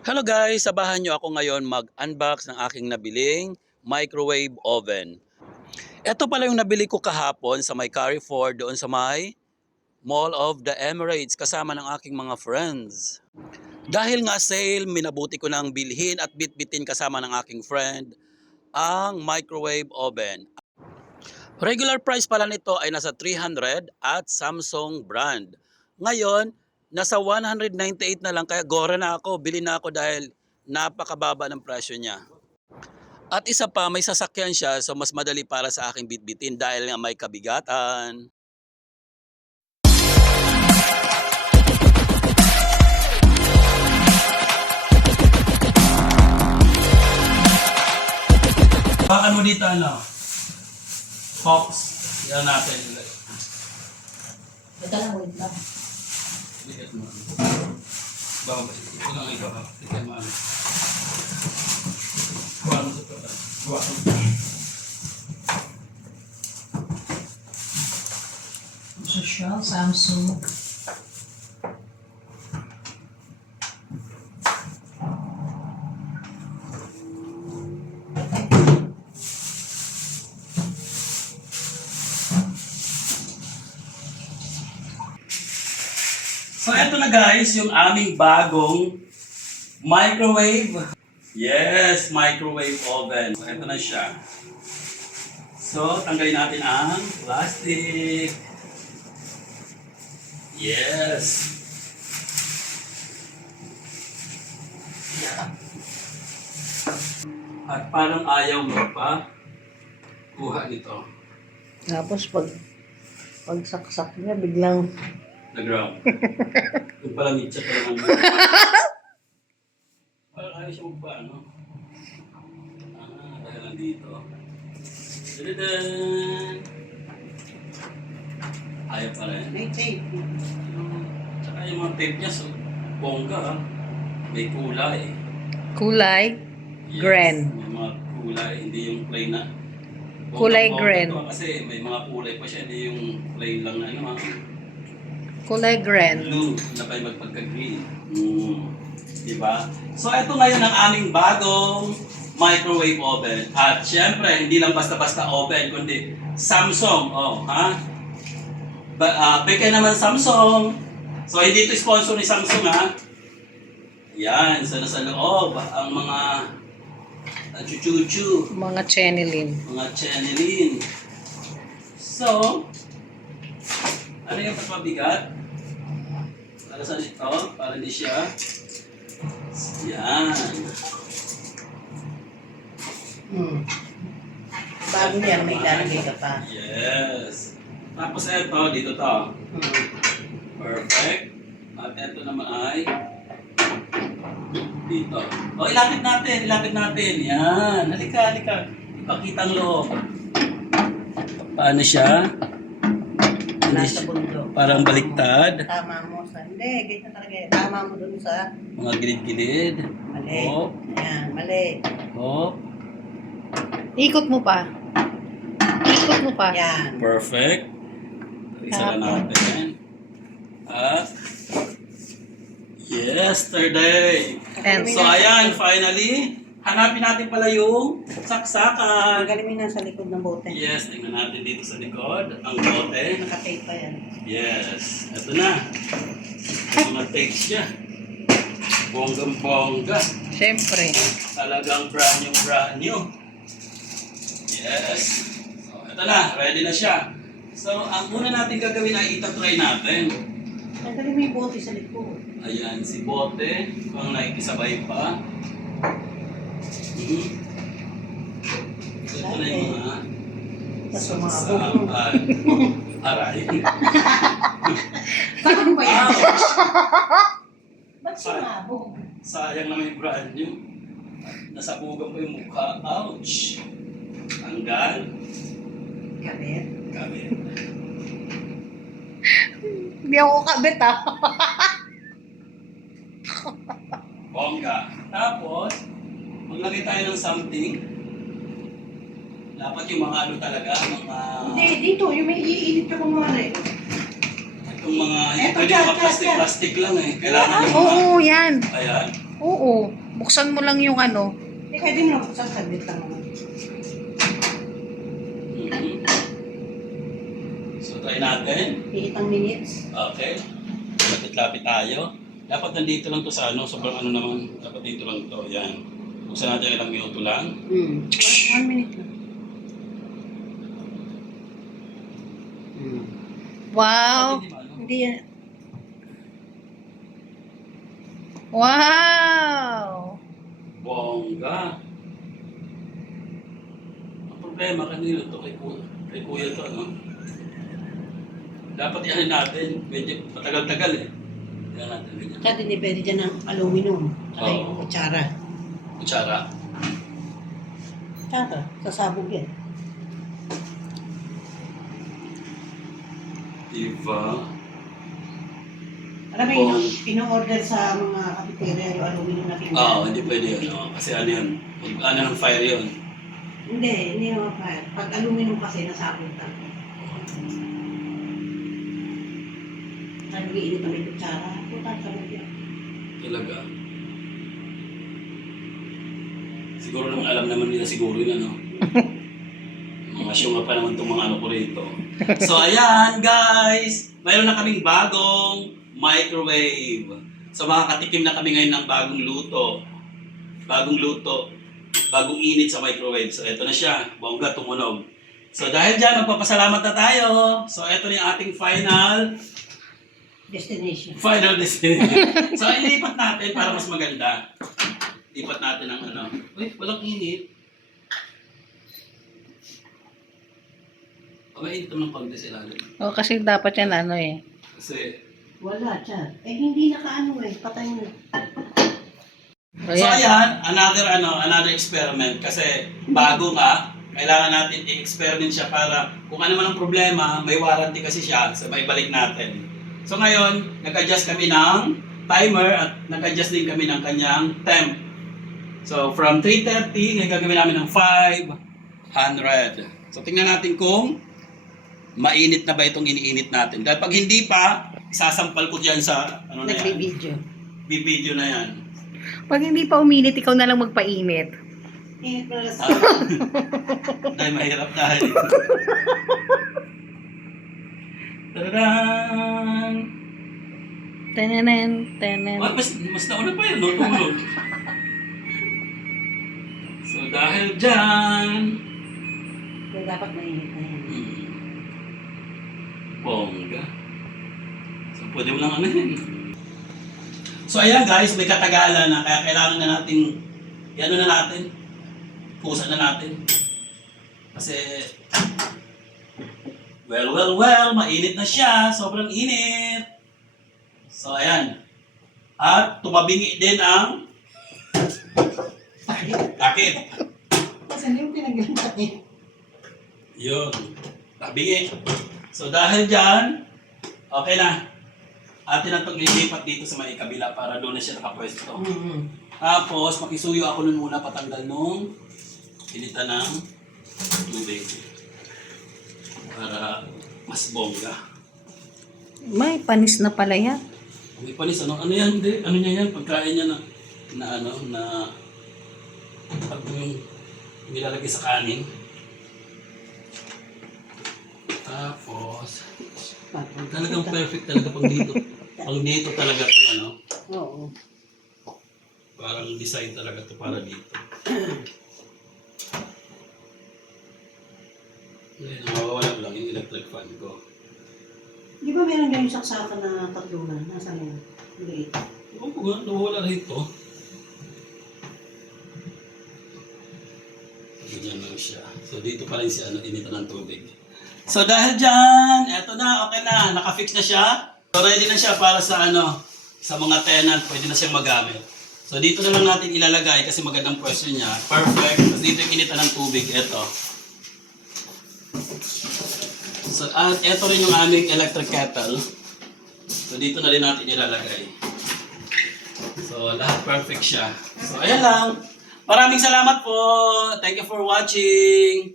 Hello guys, sabahan nyo ako ngayon mag-unbox ng aking nabiling microwave oven. Ito pala yung nabili ko kahapon sa may Carrefour doon sa may Mall of the Emirates kasama ng aking mga friends. Dahil nga sale, minabuti ko nang bilhin at bitbitin kasama ng aking friend ang microwave oven. Regular price pala nito ay nasa 300 at Samsung brand. Ngayon, nasa 198 na lang kaya gora na ako, bili na ako dahil napakababa ng presyo niya. At isa pa, may sasakyan siya so mas madali para sa aking bitbitin dahil nga may kabigatan. Bakan mo dito ano? Fox. Yan natin. Ito lang, wait lang. Bigat mo. Baka ba? Ito lang ikaw. Bigat mo ano. Kuha mo sa pala. Kuha mo. Ito siya, Samsung. So eto na guys, yung aming bagong microwave. Yes, microwave oven. So eto na siya. So tanggalin natin ang plastic. Yes. At parang ayaw mo pa kuha nito. Tapos pag saksak niya, biglang Nag-ground. Yung pala mitsa pala naman. Parang ayaw siya magpa, ano? Dahil nandito. Tadadaan! Ayaw pa rin. may tape. Tsaka yung mga tape niya, so, bongga ha. May kulay. Kulay? Yes, Gren. may mga kulay, hindi yung plain na. Kulay Bonggang-bongga gren. to, kasi may mga kulay pa siya, hindi yung plain lang na ano ha. Kulay Gren. Blue, na pa yung magpagka-green. Diba? So, ito ngayon ang aming bagong microwave oven. At syempre, hindi lang basta-basta oven, kundi Samsung. Oh, ha? Peke naman Samsung. So, hindi ito sponsor ni Samsung, ha? Yan, so nasa loob, ang mga chuchuchu, Mga chenilin. mga channeling. So, ano yung pagpabigat? Para saan ito? Para hindi siya. Yan. Bago yan, may lalagay ka pa. Yes. Tapos ito, dito to. Perfect. At ito naman ay dito. O, ilapit natin, ilapit natin. Yan. Halika, halika. Ipakita ang loob. Paano siya? Hindi Nasa siya. bundok. Parang baliktad. Tama mo sa... Hindi, ganyan talaga yan. Tama mo dun sa... Mga gilid-gilid. Mali. Hop, Ayan, mali. hop. Ikot mo pa. Ikot mo pa. Yan. Perfect. Isa lang natin. At yesterday. And So ayan, finally, hanapin natin pala yung saksakan. Tanggalin mo yung nasa likod ng bote. Yes, tingnan natin dito sa likod. Ang bote. Nakatape pa yan. Yes, ito na. Ang mga takes niya. Bonggang-bongga. Siyempre. Talagang brand new. Yes. So, ito na. Ready na siya. So, ang una natin gagawin ay itatry natin. Tanggalin mo yung bote sa likod. Ayan, si bote. Pang nakikisabay pa. Ito na yung mga Tapos sumabog. saksakan. Aray. Paano ba yan? Ouch! Ba't sumabog? Sayang naman yung brand new. Nasabugan ko yung mukha. Ouch! Tanggal. Kabit. Kabit. Hindi ako kabit ah. Bongga. Tapos, maglagay tayo ng something. Dapat yung mga ano talaga, mga... Hindi, dito. Yung may iinit ka kunwari. Itong mga, hindi Eto, pwede dyan, mga plastic-plastic lang eh. Kailangan yung mga, Oo, yan. ayan, Oo. Buksan mo lang yung ano. Hindi, kaya din mo sa sabit lang naman. So, try natin. 8 minutes. Okay. Lapit-lapit tayo. Dapat nandito lang to sa ano, sobrang ano naman. Dapat dito lang to. Yan. Buksan natin ilang minuto lang. 1 minute lang. Wow. Hindi maano. Hindi yan. Wow. Bongga. Ang problema kanina to kay kuya to, ano? Dapat ihanin natin. Medyo matagal-tagal eh. Ihanin natin ganyan. Tsaka din pwede dyan ng aluminum. Tsaka Oo. yung kutsara. Kutsara. Tsaka, sasabog yan. Diba? Alam mo, ino-order sa mga cafeteria yung aluminum na pinag. Oo, hindi pwede yun. Oh. Kasi ano yun? Ano ng fire yun? Hindi naman pa. Pag aluminum kasi, nasabog ka. Nag-iinit na may kutsara. Puta, sabog yan. Talaga. Siguro naman alam naman nila siguro yun, ano? Mga syunga pa naman itong mga ano ko rito. So, ayan, guys! Mayroon na kaming bagong microwave. So, makakatikim na kami ngayon ng bagong luto. Bagong luto. Bagong init sa microwave. So, eto na siya. Bongga, tumunog. So, dahil dyan, magpapasalamat na tayo. So, eto na yung ating final Destination. destination. So, ilipat natin para mas maganda. Lipat natin ang ano. Uy, walang init. Mainit naman ng konti sa ilalim. O, kasi dapat yan ano eh. Kasi, Wala, Chad. Eh, hindi nakaano eh. Patay mo. O, so yan. ayan, another experiment. Kasi bago nga, kailangan natin i-experiment siya para kung ano man ang problema, may warranty kasi siya, sabay balik natin. So ngayon, nag-adjust kami ng timer at nag-adjust din kami ng kanyang temp. So from 330, ngayon gagawin namin ng 500. So tingnan natin kung mainit na ba itong iniinit natin. Dahil pag hindi pa, isasampal ko dyan sa ano na yan. Nagbibideo. Bibidyo na yan. Pag hindi pa uminit, ikaw na lang magpainit. Init mo na Dahil mahirap dahil. Tadaan! Tananan, tanan. Mas nauna pa yun, no? Tumulog. So dahil dyan, Kaya dapat mainit na yan. bongga. So pwede mo lang ano yun. So ayan guys, may katagalan na kaya kailangan na natin, ano na natin, pusan na natin. Kasi, well, mainit na siya, sobrang init. So ayan. At tumabingi din ang takip. Kasi hindi yung pinagalan eh. Yun. Tabingi. So dahil dyan, okay na. Atin na itong lilipat dito sa may kabila para doon na siya nakapwesto. Tapos, makisuyo ako nun muna patanggal nung initan ng tubig. Para mas bongga. May panis na pala yan. May panis, ano yan? Hindi, ano niya yan? Pagkain niya na pag yung nilalagay sa kanin. Tapos, talagang perfect talaga pang dito. Pang dito talaga itong ano. Oo. Parang design talaga to para dito. Ngayon, nawawala ko lang yung electric fan ko. Di ba meron yung saksakan na tatlunan? Nasaan yun? Liit. Oo nga, nawawala rito. Ganyan lang siya. So dito pa rin si initan ng tubig. So dahil dyan, eto na, okay na, nakafix na siya. So ready na siya para sa sa mga tenant, pwede na siyang magamit. So dito na lang natin ilalagay kasi magandang pwesto niya. Perfect. Tapos dito yung initan ng tubig, eto. So at eto rin yung aming electric kettle. So dito na rin natin ilalagay. So lahat perfect siya. So ayan lang. Maraming salamat po. Thank you for watching.